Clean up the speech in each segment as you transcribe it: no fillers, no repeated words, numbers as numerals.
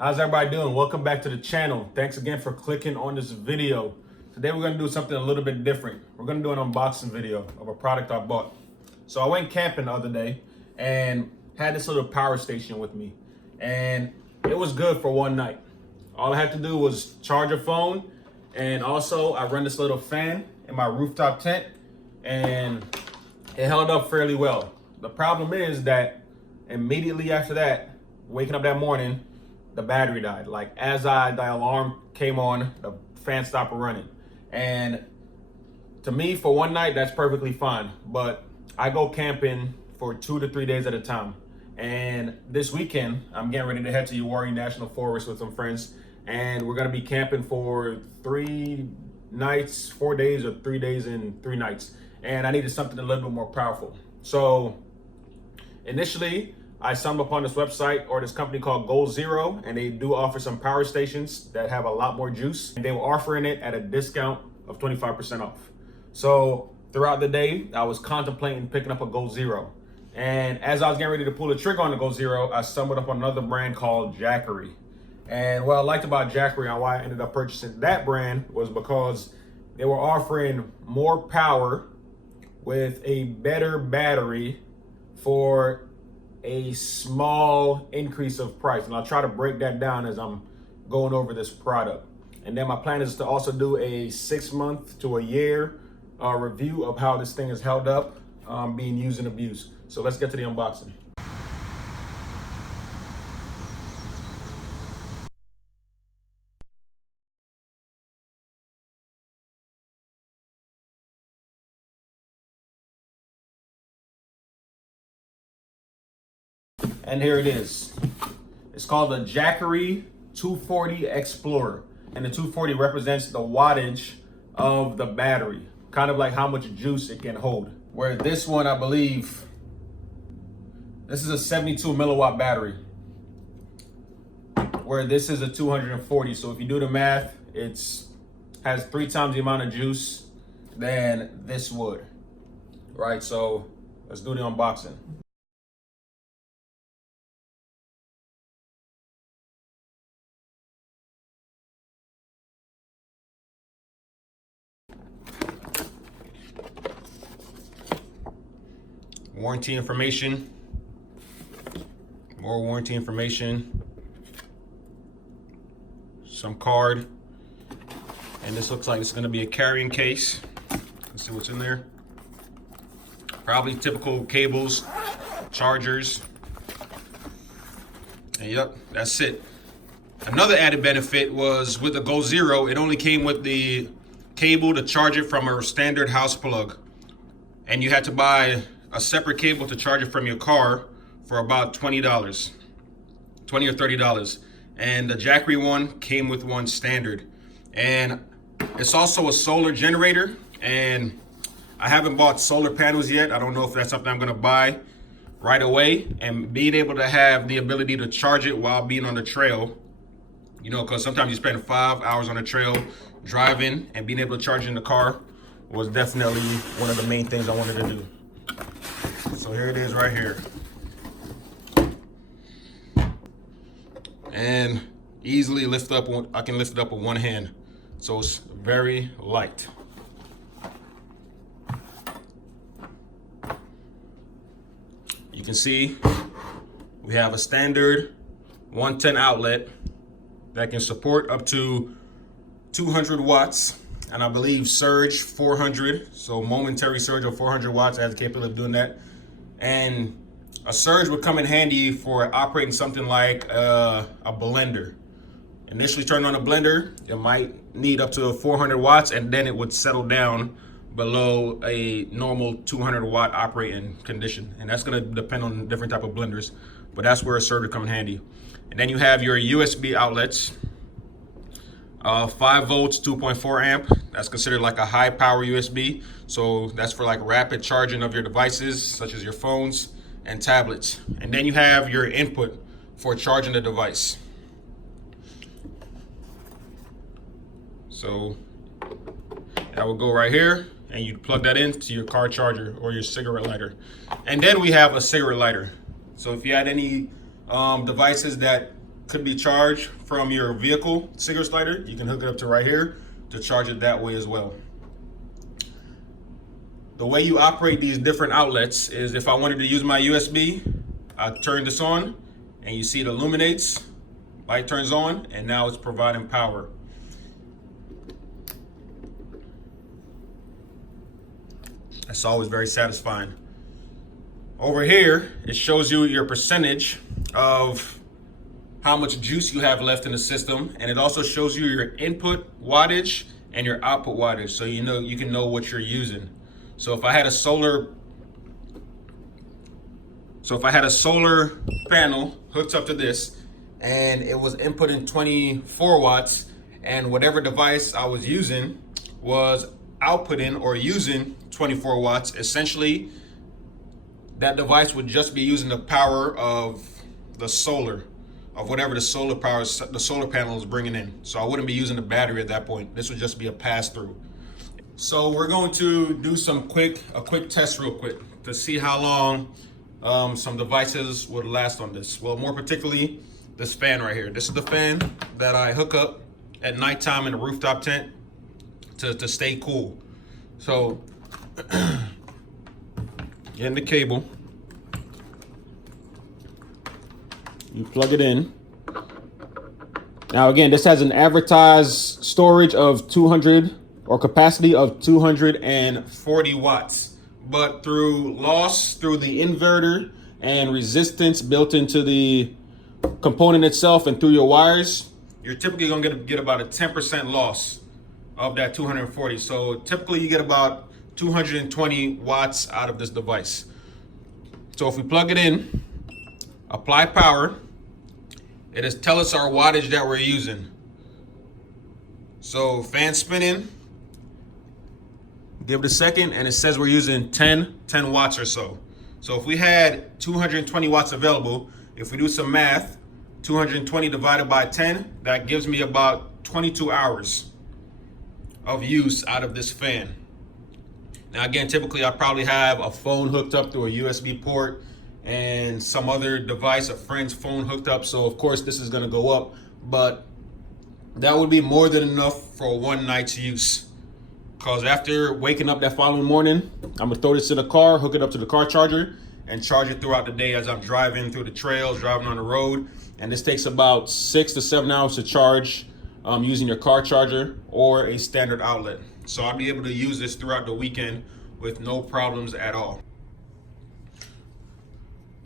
How's everybody doing? Welcome back to the channel. Thanks again for clicking on this video. Today we're gonna do something a little bit different. We're gonna do an unboxing video of a product I bought. So I went camping the other day and had this little power station with me. And it was good for one night. All I had to do was charge a phone, and also I run this little fan in my rooftop tent, and it held up fairly well. The problem is that immediately after that, waking up that morning, the battery died. Like as the alarm came on, the fan stopped running. And to me, for one night, that's perfectly fine. But I go camping for 2 to 3 days at a time. And this weekend, I'm getting ready to head to Jackery National Forest with some friends. And we're gonna be camping for 3 nights, 4 days, or 3 days and 3 nights. And I needed something a little bit more powerful. So initially, I stumbled upon this website or this company called Goal Zero, and they do offer some power stations that have a lot more juice. And they were offering it at a discount of 25% off. So throughout the day, I was contemplating picking up a Goal Zero. And as I was getting ready to pull the trigger on the Goal Zero, I stumbled upon another brand called Jackery. And what I liked about Jackery and why I ended up purchasing that brand was because they were offering more power with a better battery for a small increase of price. And I'll try to break that down as I'm going over this product. And then my plan is to also do a 6 month to a year review of how this thing is held up being used and abused. So let's get to the unboxing. And here it is. It's called the Jackery 240 Explorer. And the 240 represents the wattage of the battery, kind of like how much juice it can hold. Where this one, I believe, this is a 72 milliwatt battery, where this is a 240. So if you do the math, it's has 3 times the amount of juice than this would, right? So let's do the unboxing. Warranty information, more warranty information, some card, and this looks like it's going to be a carrying case. Let's see what's in there. Probably typical cables, chargers, and yep, that's it. Another added benefit was with the Goal Zero, it only came with the cable to charge it from a standard house plug, and you had to buy a separate cable to charge it from your car for about $20 or $30. And the Jackery one came with one standard. And it's also a solar generator, and I haven't bought solar panels yet. I don't know if that's something I'm gonna buy right away. And being able to have the ability to charge it while being on the trail, you know, because sometimes you spend 5 hours on the trail driving, and being able to charge in the car was definitely one of the main things I wanted to do. So here it is right here. And easily lift up, I can lift it up with one hand. So it's very light. You can see we have a standard 110 outlet that can support up to 200 watts. And I believe surge 400, so momentary surge of 400 watts. I have the capability of doing that. And a surge would come in handy for operating something like a blender. Initially turn on a blender, it might need up to 400 watts, and then it would settle down below a normal 200 watt operating condition. And that's gonna depend on different type of blenders, but that's where a surge would come in handy. And then you have your USB outlets. 5 volts, 2.4 amp. That's considered like a high power USB. So that's for like rapid charging of your devices, such as your phones and tablets. And then you have your input for charging the device. So that will go right here, and you plug that into your car charger or your cigarette lighter. And then we have a cigarette lighter. So if you had any devices that could be charged from your vehicle cigarette lighter. You can hook it up to right here to charge it that way as well. The way you operate these different outlets is if I wanted to use my USB, I turn this on and you see it illuminates, light turns on, and now it's providing power. That's always very satisfying. Over here, it shows you your percentage of how much juice you have left in the system, and it also shows you your input wattage and your output wattage, so you can know what you're using. So if I had a solar panel hooked up to this and it was inputting 24 watts, and whatever device I was using was outputting or using 24 watts, essentially that device would just be using the power of the solar, of whatever the solar panel is bringing in. So I wouldn't be using the battery at that point. This would just be a pass-through. So we're going to do a quick test real quick to see how long some devices would last on this. Well, more particularly this fan right here. This is the fan that I hook up at nighttime in the rooftop tent to stay cool. So getting the cable, you plug it in. Now again, this has an advertised storage of 200 or capacity of 240 watts, but through loss through the inverter and resistance built into the component itself and through your wires, you're typically gonna get about a 10% loss of that 240. So typically you get about 220 watts out of this device. So if we plug it in, apply power, it is tell us our wattage that we're using. So fan spinning, give it a second, and it says we're using 10 watts or so. So if we had 220 watts available, if we do some math, 220 divided by 10, that gives me about 22 hours of use out of this fan. Now again, typically I probably have a phone hooked up through a USB port and some other device, a friend's phone hooked up. So of course this is gonna go up, but that would be more than enough for one night's use. Because after waking up that following morning, I'm gonna throw this in the car, hook it up to the car charger, and charge it throughout the day as I'm driving through the trails, driving on the road. And this takes about 6 to 7 hours to charge using your car charger or a standard outlet. So I'll be able to use this throughout the weekend with no problems at all.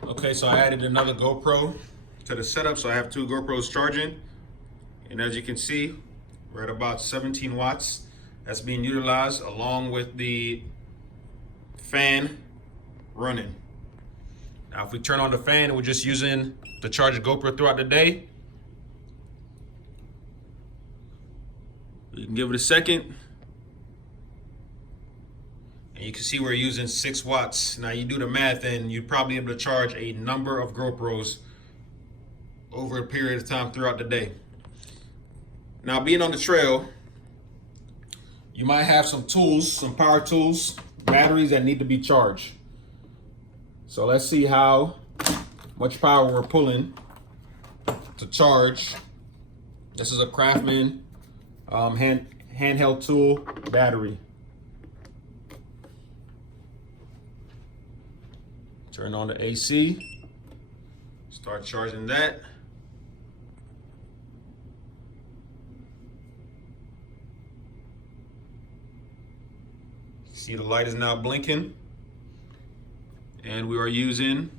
Okay, so I added another GoPro to the setup. So I have 2 GoPros charging. And as you can see, we're at about 17 watts. That's being utilized along with the fan running. Now, if we turn on the fan, we're just using to charge the GoPro throughout the day. You can give it a second. And you can see we're using 6 watts. Now you do the math and you'd probably be able to charge a number of GoPros over a period of time throughout the day. Now, being on the trail, you might have some tools, some power tools, batteries that need to be charged. So let's see how much power we're pulling to charge. This is a Craftsman handheld tool battery. Turn on the AC, start charging that. See, the light is now blinking, and we are using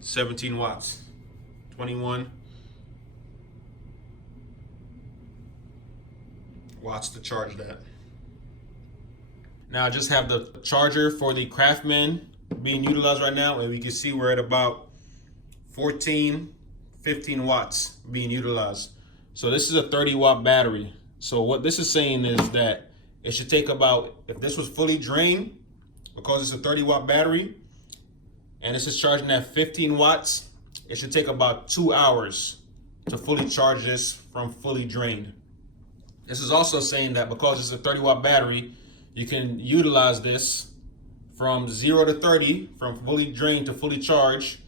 17 watts, 21 watts to charge that. Now I just have the charger for the Craftsman being utilized right now, and we can see we're at about 15 watts being utilized. So this is a 30-watt battery. So what this is saying is that it should take about, if this was fully drained, because it's a 30-watt battery, and this is charging at 15 watts, it should take about 2 hours to fully charge this from fully drained. This is also saying that because it's a 30-watt battery, you can utilize this from 0 to 30, from fully drained to fully charged,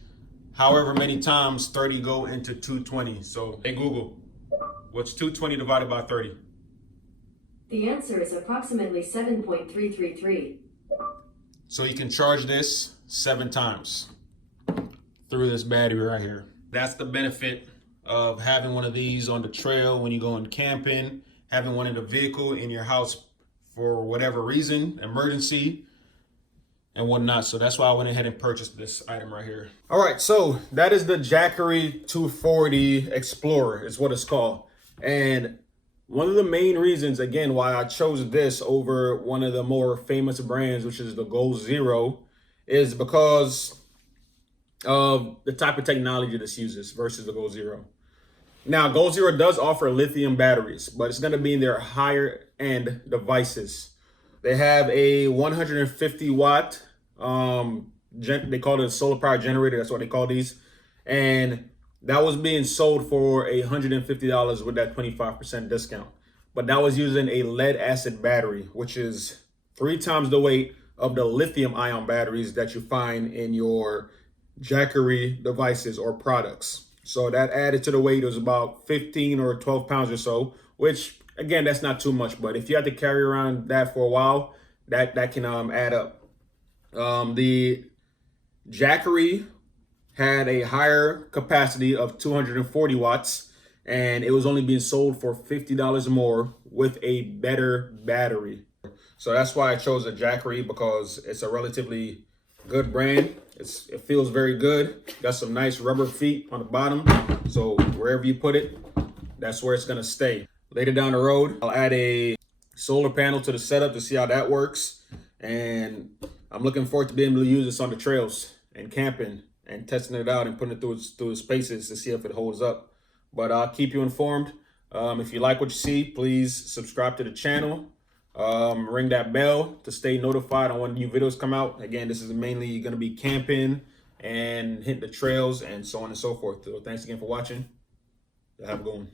however many times 30 go into 220. So hey Google, what's 220 divided by 30? The answer is approximately 7.333. So you can charge this 7 times through this battery right here. That's the benefit of having one of these on the trail when you're going camping, having one in the vehicle in your house for whatever reason, emergency and whatnot. So that's why I went ahead and purchased this item right here. All right, so that is the Jackery 240 Explorer is what it's called. And one of the main reasons, again, why I chose this over one of the more famous brands, which is the Gold Zero, is because of the type of technology this uses versus the Gold Zero. Now, Gold Zero does offer lithium batteries, but it's going to be in their higher end devices. They have a 150 watt, they call it a solar power generator. That's what they call these. And that was being sold for $150 with that 25% discount. But that was using a lead acid battery, which is 3 times the weight of the lithium ion batteries that you find in your Jackery devices or products. So that added to the weight was about 15 or 12 pounds or so, which again, that's not too much, but if you have to carry around that for a while, that can add up. The Jackery had a higher capacity of 240 watts, and it was only being sold for $50 more with a better battery. So that's why I chose the Jackery, because it's a relatively good brand. It feels very good. Got some nice rubber feet on the bottom, so wherever you put it, that's where it's gonna stay. Later down the road, I'll add a solar panel to the setup to see how that works. And I'm looking forward to being able to use this on the trails and camping and testing it out and putting it through its paces to see if it holds up. But I'll keep you informed. If you like what you see, please subscribe to the channel. Ring that bell to stay notified on when new videos come out. Again, this is mainly going to be camping and hitting the trails and so on and so forth. So thanks again for watching. Have a good one.